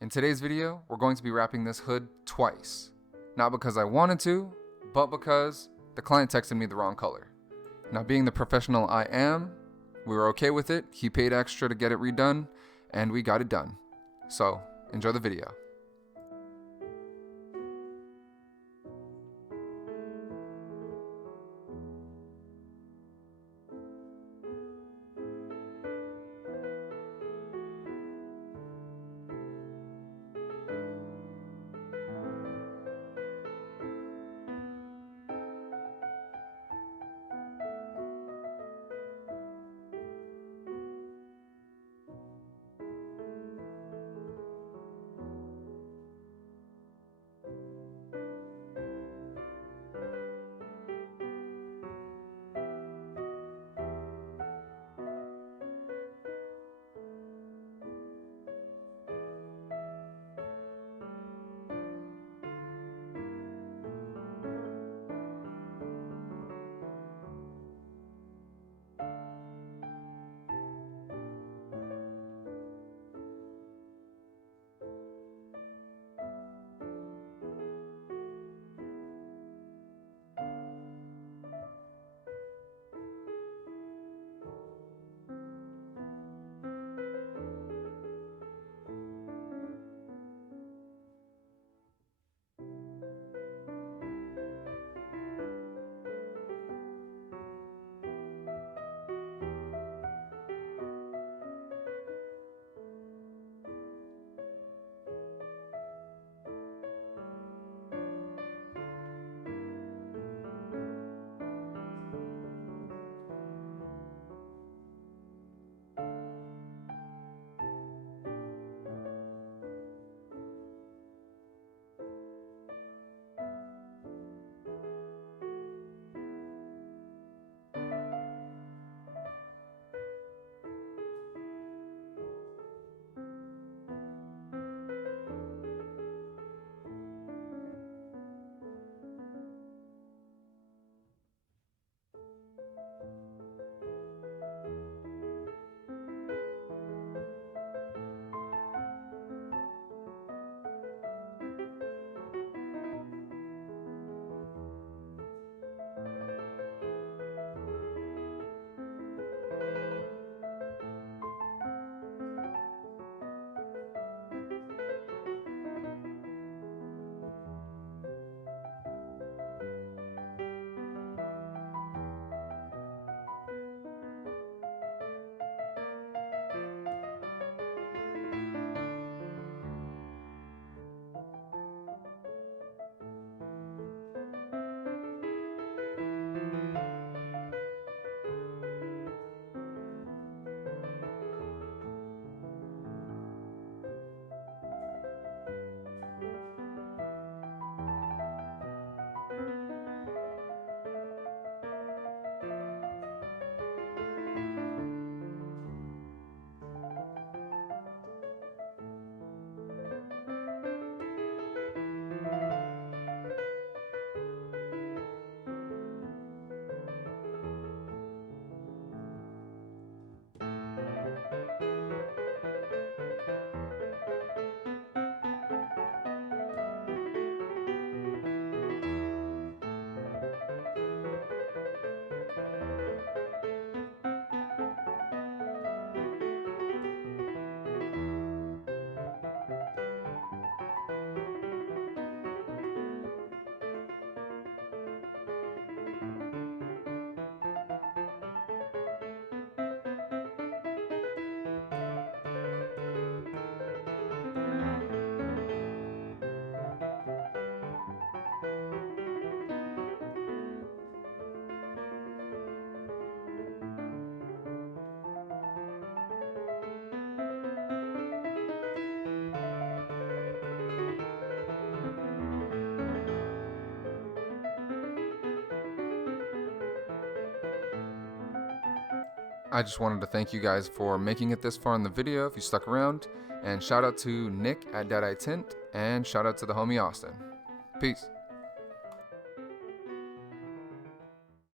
In today's video, we're going to be wrapping this hood twice. Not because I wanted to, but because the client texted me the wrong color. Now, being the professional I am, we were okay with it. He paid extra to get it redone, and we got it done. So, enjoy the video. I just wanted to thank you guys for making it this far in the video if you stuck around, and shout out to Nick at Deadeye Tint, and shout out to the homie Austin. Peace.